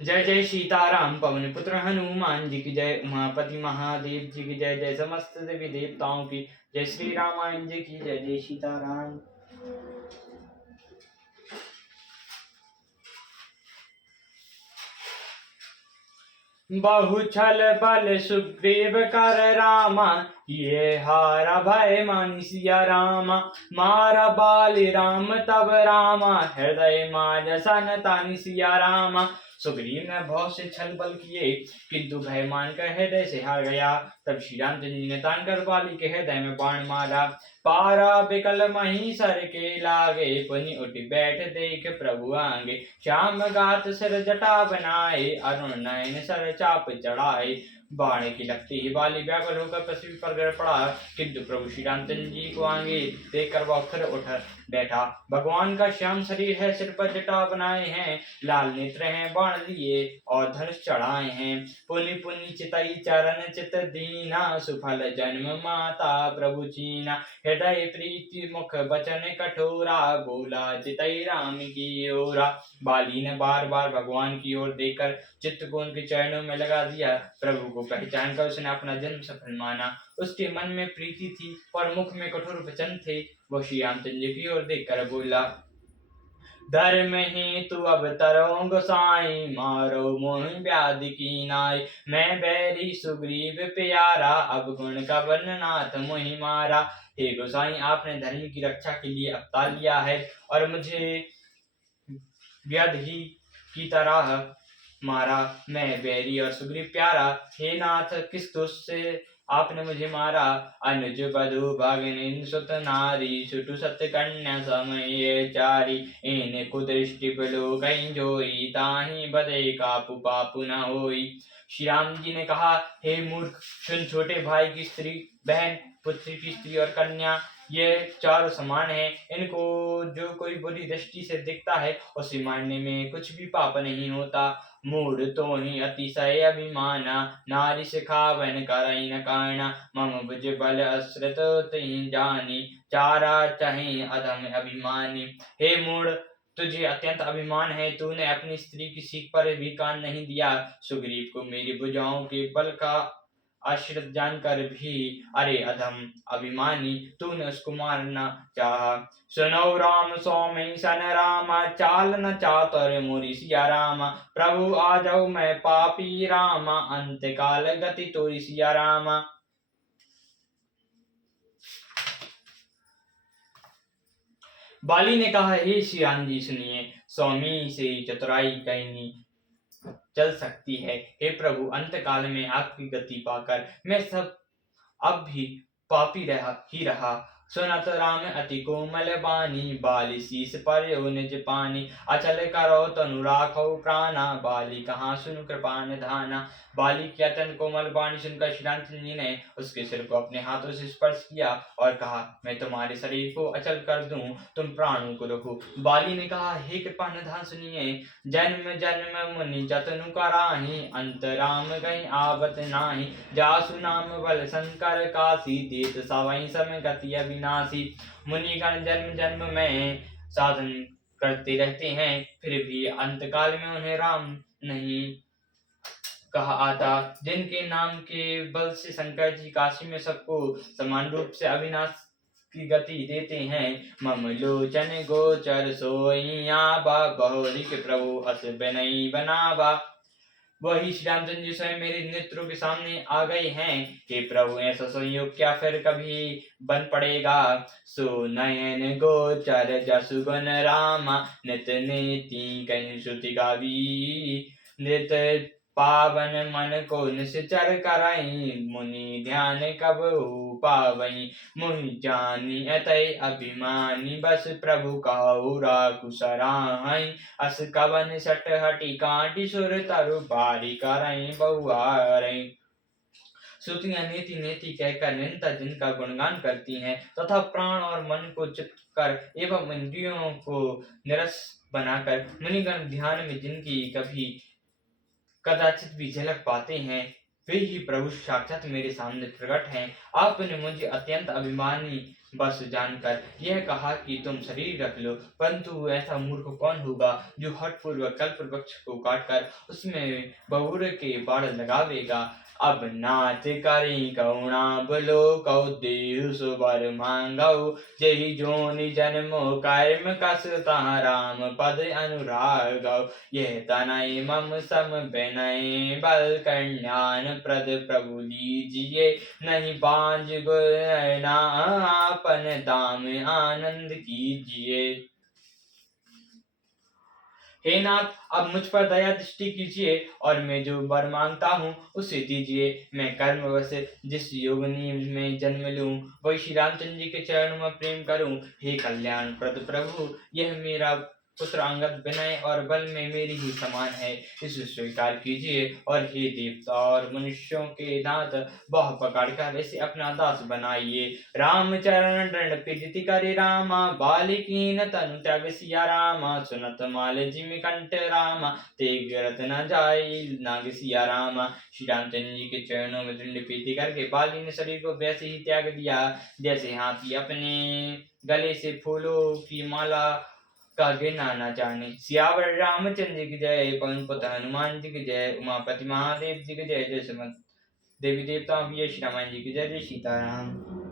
जय जय सीताराम पवन पुत्र हनुमान जी की जय। उमापति महादेव जी की जय। जय समस्त देवी देवताओं की जय। श्री रामायण जी की जय। जय सीताराम। बहु छल बल सुग्रीव कर रामा, ये हारा भय मानी सिया रामा। मारा बाली राम तब रामा, हृदय माज सन तानी सिया रामा। सुग्रीव ने बहुत से छल बल किए, किंतु भय मान कर हृदय से हार गया। तब श्री रामचंद्र जी ने तान कर बाली के हृदय में बाण मारा। पारा बिकल मही सर के लागे, पुनि उठ बैठ देख प्रभु आगे। श्याम गात सिर जटा बनाए, अरुण नयन सर चाप चढ़ाए। बाण की लगती ही बाली व्याकुल होकर पृथ्वी पर गिर पड़ा, किंतु प्रभु श्री रामचंद्र जी को आगे देखकर वह फिर उठ बैठा। भगवान का श्याम शरीर है, सिर पर जटा बनाए हैं, लाल नेत्र हैं, बाण लिए और धनुष चढ़ाए हैं। पुनि पुनि चितई चरण चित दीना, सुफल जन्म माता प्रभु चीना। हृदय प्रीति मुख बचन कठोरा, बोला चितई राम की ओरा। बाली ने बार बार भगवान की ओर देखकर चित्त को उनके चरणों में लगा दिया। प्रभु को पहचान कर उसने अपना जन्म सफल माना। उसके मन में प्रीति थी पर मुख में कठोर वचन थे। वह श्री रामचंद्र की ओर देखकर बोला, धर्म ही तू अब तरो गोसाई, मारो मोहि व्याधि की नाई। मैं बैरी सुग्रीव प्यारा, अब गुण का वर्णनाथ मोहि मारा। हे गोसाई, आपने धर्म की रक्षा के लिए अवतार लिया है और मुझे व्याधि की तरह मारा। मैं बैरी और सुग्रीव प्यारा। हे नाथ, किस दोष से आपने मुझे मारा। अनुज बधु भगिनी सुत नारी, सुटु सत्य कन्या समय चारी। इन कुदृष्टि बिलो कहीं जोई, ताही बदे कापु पापु न होई। श्री राम जी ने कहा, हे मूर्ख, सुन, छोटे भाई की स्त्री, बहन, पुत्री की स्त्री और कन्या, ये चारों समान है। इनको जो कोई बुरी दृष्टि से दिखता है, उसे मारने में कुछ भी पाप नहीं होता। मूढ़ तो ही अतिशय अभिमाना, नारी सिखावन करई न कारणा। मम भुज बल असृत तिहि जानी, चारा चाहे अधम अभिमानी। हे मूढ़, तुझे अत्यंत अभिमान है, तूने अपनी स्त्री की सीख पर भी कान नहीं दिया। सुग्रीव को मेरी भुजाओं के बल का आश्रित जानकर भी, अरे अधम अभिमानी, तूने उसको मारना चाहा। सुनो राम स्वामी सन रामा, चाल न चातुर मोरी सिया रामा। प्रभु आ जाओ मैं पापी रामा, अंत काल गति तोरी सिया रामा। बाली ने कहा, हे श्री राम जी सुनिए, स्वामी से चतुराई कहीं चल सकती है। हे प्रभु, अंत काल में आपकी गति पाकर मैं सब अब भी पापी रहा। सुनत राम अति कोमल बानी, बाली शीस पर निज पानी। अचल करो तनु राखो प्राणा, बाली कहाँ सुनु कृपा निधाना। बाली की अत्यंत कोमल बाणी सुनकर श्री रामचंद्र जी ने उसके सिर को अपने हाथों से स्पर्श किया और कहा, मैं तुम्हारे शरीर को अचल कर दूं, तुम प्राणों को रखो। बाली ने कहा, हे कृपा निधान सुनिए, जन्म जन्म मुनि जतनु कराही, अंत राम गई आवत नाही। जासु नाम बल शंकर काशी, देत सवै समय गति अविनाशी। मुनिगण जन्म जन्म में साधन करते रहते हैं, फिर भी अंतकाल में उन्हें राम नहीं कहा आता। जिनके नाम के बल से शंकर जी काशी में सबको समान रूप से अविनाश की गति देते हैं। मम लोचन गोचर सोइया बा, बहुरी के प्रभु अस बनई बनावा। वही श्री रामचंद्र जी स्वयं मेरे नेत्रों के सामने आ गए हैं। हे प्रभु, ऐसा संयोग क्या फिर कभी बन पड़ेगा। सो नयन गोचर जसु गुण रामा, नित नेति कहीं श्रुति गावी। नित पावन मन को निश्चर कराई, मुनि ध्यान कब पावई। मुहि जानी अतय अभिमानी, बस प्रभु काहू राखु सराहई। अस कवन सट हटी कांटी, सुर तरु बारी करई बहुआरई। श्रुतियां नेति नेति कहकर निरंतर जिनका गुणगान करती हैं, तथा प्राण और मन को चित्त कर एवं इंद्रियों को निरस बनाकर मुनिगण ध्यान में जिनकी कभी कदाचित भी झलक पाते हैं, वे ही प्रभु साक्षात मेरे सामने प्रकट हैं। आपने मुझे अत्यंत अभिमानी बस जानकर यह कहा कि तुम शरीर रख लो, परंतु ऐसा मूर्ख कौन होगा जो हठपूर्वक कल्प वृक्ष को काटकर उसमें बबूल के बाढ़ लगावेगा। अब नाथ करी करुणा बोलो, कौ देहु सुबर मांगऊ, जेहि जोनि जन्मो कर्म कस ता राम पद अनुरागौ। यह तनय मम सम विनय बल कल्याण प्रद प्रभु लीजिए, नहीं बांझ गुण आपन दाम आनंद कीजिए। हे नाथ, अब मुझ पर दया दृष्टि कीजिए और मैं जो वर मांगता हूँ उसे दीजिए। मैं कर्मवश जिस योगनी में जन्म लूं, वही श्री रामचंद्र जी के चरणों में प्रेम करूं। हे कल्याण प्रद प्रभु, यह मेरा पुत्र अंगद विनय और बल में मेरी ही समान है, इसे स्वीकार कीजिए। और हे देवता और मनुष्यों के नाथ, बाह पकड़कर इसे अपना दास बनाइए। रामचरण दृढ़ प्रीति करे रामा, बालिकीन तनु त्याग सिया रामा। सुनत माल जिमि कंठ रामा, तेग रत न जाई नाग सिया रामा। श्री रामचंद्र जी के चरणों में दृढ़ प्रीति करके बाली ने शरीर को वैसे ही त्याग दिया जैसे हाथी अपने गले से फूलों की माला का गिरना न जाने। सियावर रामचंद्र जी की जय, पवन पुत्र हनुमान जी की जय, उमापति महादेव जी की जय। जय समस्त देवी देवताओं की जय, श्री रामायण जी की जय। जय सीताराम।